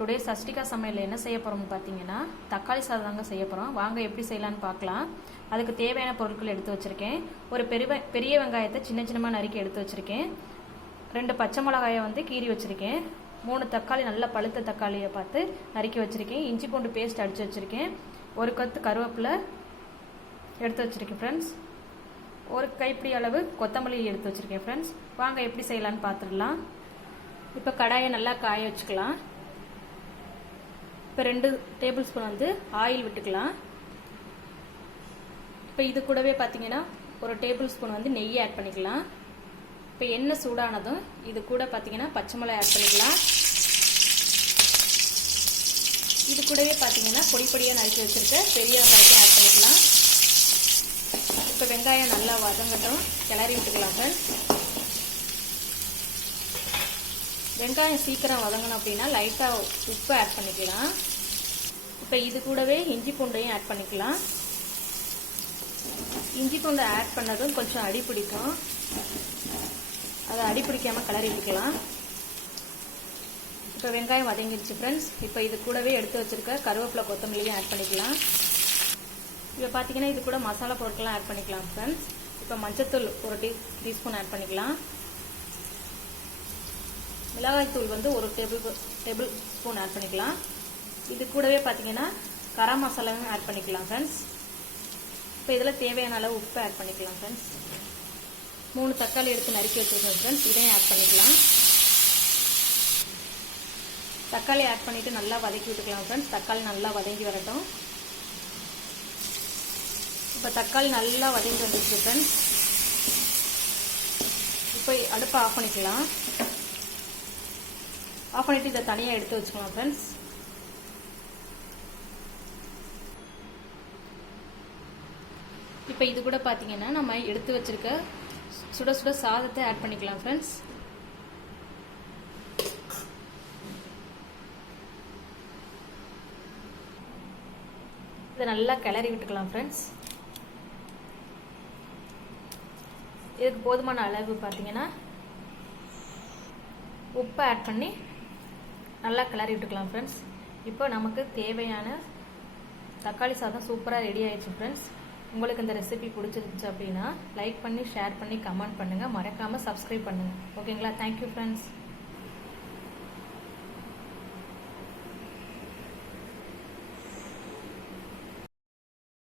Today Shashtika சமையல் என்ன செய்ய போகிறோம்னு பார்த்தீங்கன்னா தக்காளி சாதம் தாங்க செய்ய போகிறோம். வாங்க எப்படி செய்யலான்னு பார்க்கலாம். அதுக்கு தேவையான பொருட்கள் எடுத்து வச்சுருக்கேன். ஒரு பெரிய வெங்காயத்தை சின்ன சின்னமாக நறுக்கி எடுத்து வச்சுருக்கேன். 2 பச்சை மிளகாயை கீறி வச்சுருக்கேன். 3 தக்காளி நல்ல பழுத்த தக்காளியை பார்த்து நறுக்கி வச்சுருக்கேன். இஞ்சி பூண்டு பேஸ்ட் அடித்து வச்சுருக்கேன். 1 கொத்து கருவேப்பிலை எடுத்து வச்சுருக்கேன் ஃப்ரெண்ட்ஸ். 1 கைப்பிடி அளவு கொத்தமல்லி எடுத்து வச்சுருக்கேன் ஃப்ரெண்ட்ஸ். வாங்க எப்படி செய்யலான்னு பார்த்துடலாம். இப்போ கடாயை நல்லா காய வச்சுக்கலாம். இப்போ 2 டேபிள் ஸ்பூன் ஆயில் விட்டுக்கலாம். இப்போ இது கூடவே பார்த்தீங்கன்னா 1 டேபிள் ஸ்பூன் நெய் ஆட் பண்ணிக்கலாம். இப்போ எண்ணெய் சூடானதும் இது கூட பார்த்தீங்கன்னா பச்சை மிளகாய் ஆட் பண்ணிக்கலாம். இது கூடவே பார்த்தீங்கன்னா பொடி பொடியாக நறுக்கி வச்சுருக்க பெரிய வெங்காயத்தை ஆட் பண்ணிக்கலாம். இப்போ வெங்காயம் நல்லா வதங்கட்டும், கிளறி விட்டுக்கலாம் ஃப்ரெண்ட்ஸ். வெங்காயம் சீக்கிரம் வதங்கணும் அப்படின்னா லைட்டாக உப்பு ஆட் பண்ணிக்கலாம். இப்போ இது கூடவே இஞ்சி பூண்டையும் ஆட் பண்ணிக்கலாம். இஞ்சி பூண்டை ஆட் பண்ணதும் கொஞ்சம் அடி பிடிக்கும், அதை அடி பிடிக்காமல் கிளறி விட்டுக்கலாம். இப்போ வெங்காயம் வதங்கிடுச்சு ஃப்ரெண்ட்ஸ். இப்போ இது கூடவே எடுத்து வச்சுருக்க கருவேப்பிலை கொத்தமல்லியும் ஆட் பண்ணிக்கலாம். இப்போ பார்த்தீங்கன்னா இது கூட மசாலா பொருட்கள்லாம் ஆட் பண்ணிக்கலாம் ஃப்ரெண்ட்ஸ். இப்போ மஞ்சத்தூள் 1 டீஸ்பூன் ஆட் பண்ணிக்கலாம். மிளகாய்த்தூள் 1 டேபிள் ஸ்பூன் ஆட் பண்ணிக்கலாம். இது கூடவே பார்த்தீங்கன்னா கரம் மசாலாவும் ஆட் பண்ணிக்கலாம் ஃப்ரெண்ட்ஸ். இப்போ இதில் தேவையான அளவு உப்பு ஆட் பண்ணிக்கலாம் ஃப்ரெண்ட்ஸ். 3 தக்காளி எடுத்து நறுக்கி வச்சுருக்கோம் ஃப்ரெண்ட்ஸ், இதையும் ஆட் பண்ணிக்கலாம். தக்காளி ஆட் பண்ணிவிட்டு நல்லா வதக்கி விட்டுக்கலாம் ஃப்ரெண்ட்ஸ். தக்காளி நல்லா வதங்கி வரட்டும். இப்போ தக்காளி நல்லா வதங்கி வந்துடுச்சு ஃப்ரெண்ட்ஸ். இப்போ அடுப்பை ஆஃப் பண்ணிக்கலாம். ஆஃப் பண்ணிவிட்டு இதை தனியாக எடுத்து வச்சுக்கலாம் ஃப்ரெண்ட்ஸ். இப்போ இது கூட பார்த்தீங்கன்னா நம்ம எடுத்து வச்சுருக்க சுட சுட சாதத்தை ஆட் பண்ணிக்கலாம் ஃப்ரெண்ட்ஸ். இதை நல்லா கிளறி விட்டுக்கலாம் ஃப்ரெண்ட்ஸ். இதுக்கு போதுமான அளவு பார்த்தீங்கன்னா உப்பு ஆட் பண்ணி நல்லா கிளறி விட்டுக்கலாம் ஃப்ரெண்ட்ஸ். இப்போ நமக்கு தேவையான தக்காளி சாதம் சூப்பராக ரெடி ஆயிடுச்சு ஃப்ரெண்ட்ஸ். உங்களுக்கு இந்த ரெசிபி பிடிச்சிருந்துச்சு அப்படின்னா லைக் பண்ணி ஷேர் பண்ணி கமெண்ட் பண்ணுங்கள். மறக்காமல் சப்ஸ்கிரைப் பண்ணுங்கள். ஓகேங்களா? Thank you friends.